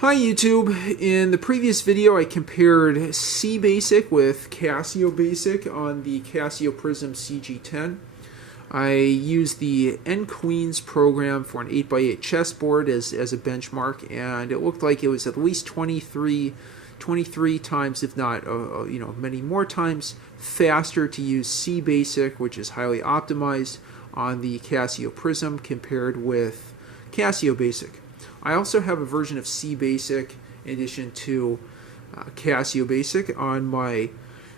Hi YouTube. In the previous video I compared C.Basic with Casio Basic on the Casio Prism CG10. I used the N-Queens program for an 8x8 chessboard as a benchmark, and it looked like it was at least 23 times, if not many more times, faster to use C.Basic, which is highly optimized, on the Casio Prism compared with Casio Basic. I also have a version of C.Basic in addition to Casio Basic on my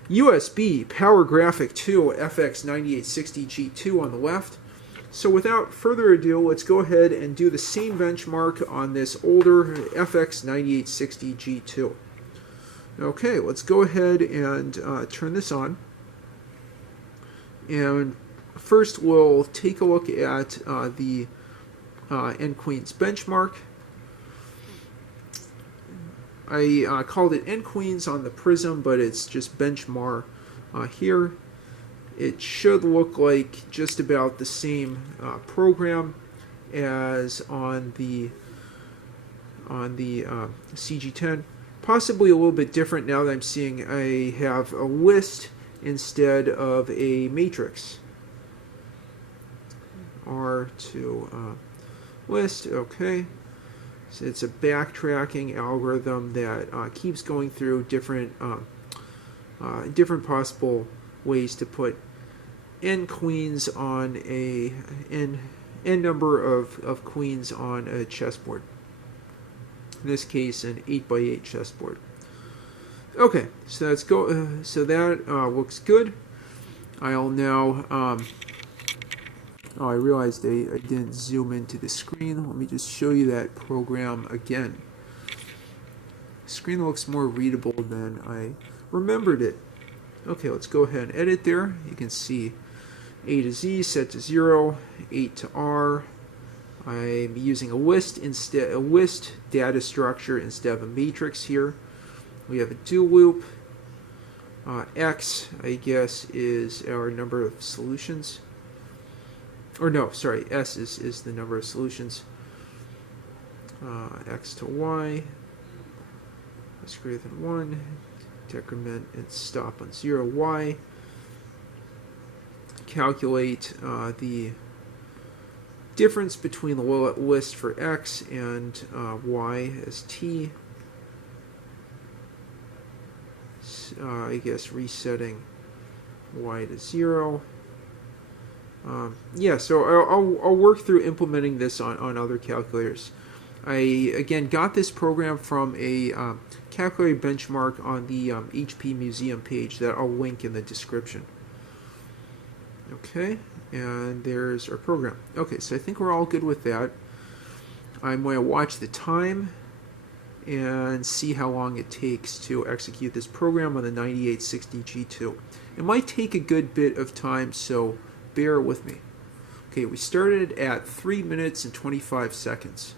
USB Power Graphic 2 fx-9860GII on the left. So without further ado, let's go ahead and do the same benchmark on this older fx-9860GII. Okay, let's go ahead and turn this on. And first we'll take a look at the N-Queens benchmark. I called it N-Queens on the Prism, but it's just benchmark here. It should look like just about the same program as on the CG10. Possibly a little bit different now that I'm seeing I have a list instead of a matrix. R2 list, okay. So it's a backtracking algorithm that keeps going through different possible ways to put n queens on n number of queens on a chessboard. In this case, an 8x8 chessboard. Okay, so let's go. So that looks good. I'll now. Oh, I realized I didn't zoom into the screen. Let me just show you that program again. The screen looks more readable than I remembered it. Okay, let's go ahead and edit there. You can see A to Z set to 0, 8 to R. I'm using a list data structure instead of a matrix here. We have a do loop. X, I guess, is our number of solutions. Or no, sorry, S is the number of solutions. X to Y is greater than 1. Decrement and stop on 0. Y. Calculate the difference between the list for X and Y as T. I guess resetting Y to 0. Yeah, so I'll work through implementing this on other calculators. I, again, got this program from a calculator benchmark on the HP Museum page that I'll link in the description. Okay, and there's our program. Okay, so I think we're all good with that. I'm going to watch the time and see how long it takes to execute this program on the 9860G2. It might take a good bit of time, so bear with me. Okay, we started at 3 minutes and 25 seconds.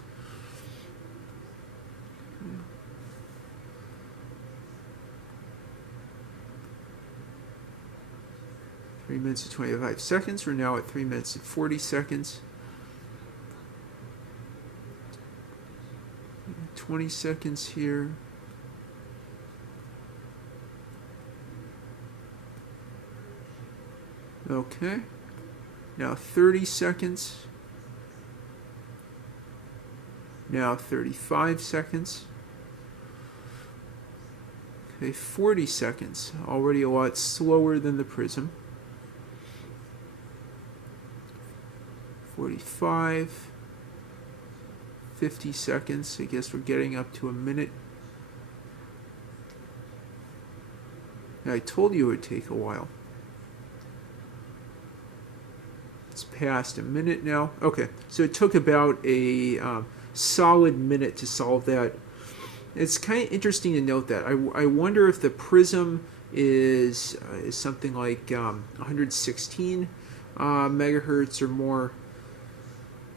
Three minutes and 25 seconds. We're now at 3 minutes and 40 seconds. 20 seconds here. Okay. Now 30 seconds. Now 35 seconds. Okay, 40 seconds. Already a lot slower than the Prism. 45. 50 seconds. I guess we're getting up to a minute. I told you it would take a while. It's past a minute now. Okay, so it took about a solid minute to solve that. It's kind of interesting to note that. I wonder if the Prism is something like 116 megahertz or more,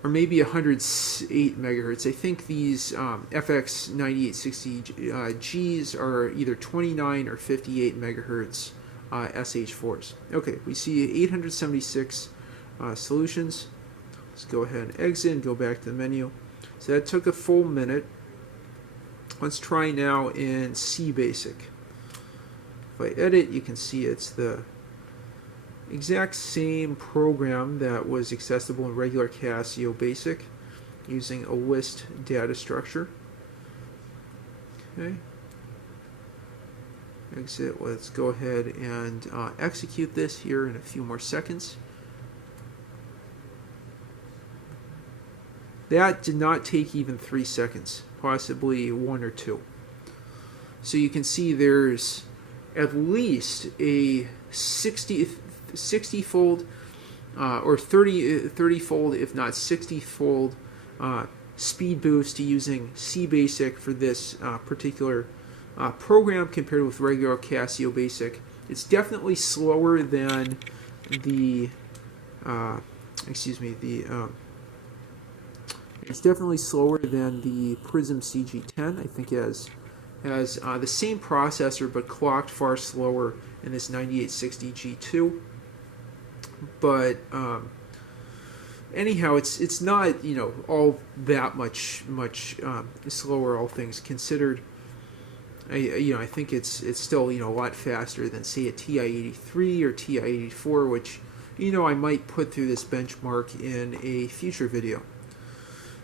or maybe 108 megahertz. I think these fx-9860Gs are either 29 or 58 megahertz SH4s. Okay, we see 876 solutions. Let's go ahead and exit and go back to the menu. So that took a full minute. Let's try now in C.Basic. If I edit, you can see it's the exact same program that was accessible in regular Casio Basic using a list data structure. Okay. Exit. Let's go ahead and execute this here in a few more seconds. That did not take even 3 seconds, possibly 1 or 2. So you can see there's at least a 60-fold or 30-fold, if not 60-fold speed boost to using C.Basic for this particular program compared with regular Casio Basic. It's definitely slower than the it's definitely slower than the Prism CG10. I think it has the same processor but clocked far slower in this 9860G2. But anyhow, it's not, you know, all that much slower, all things considered. I think it's still, you know, a lot faster than, say, a TI-83 or TI-84, which, you know, I might put through this benchmark in a future video.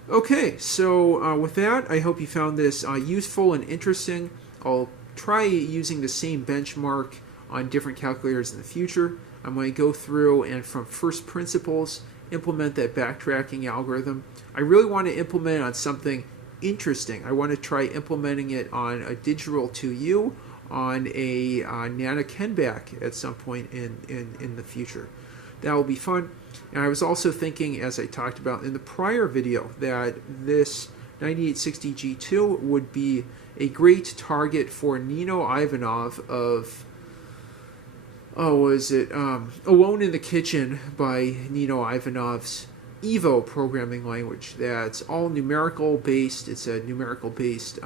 Okay, so with that, I hope you found this useful and interesting. I'll try using the same benchmark on different calculators in the future. I'm going to go through and from first principles implement that backtracking algorithm. I really want to implement it on something interesting. I want to try implementing it on a digital 2U on a Nano Kenback at some point in the future. That will be fun. And I was also thinking, as I talked about in the prior video, that this 9860G2 would be a great target for Nino Ivanov of, Alone in the Kitchen by Nino Ivanov's Evo programming language. That's all numerical based. It's a numerical based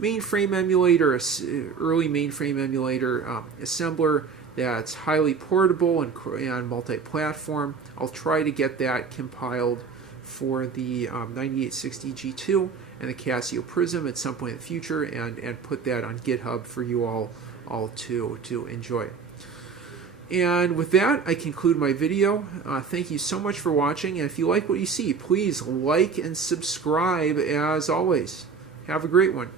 mainframe emulator, early mainframe emulator assembler that's highly portable and multi-platform. I'll try to get that compiled for the 9860G2 and the Casio Prism at some point in the future, and put that on GitHub for you all to enjoy. And with that, I conclude my video. Thank you so much for watching, and if you like what you see, please like and subscribe as always. Have a great one.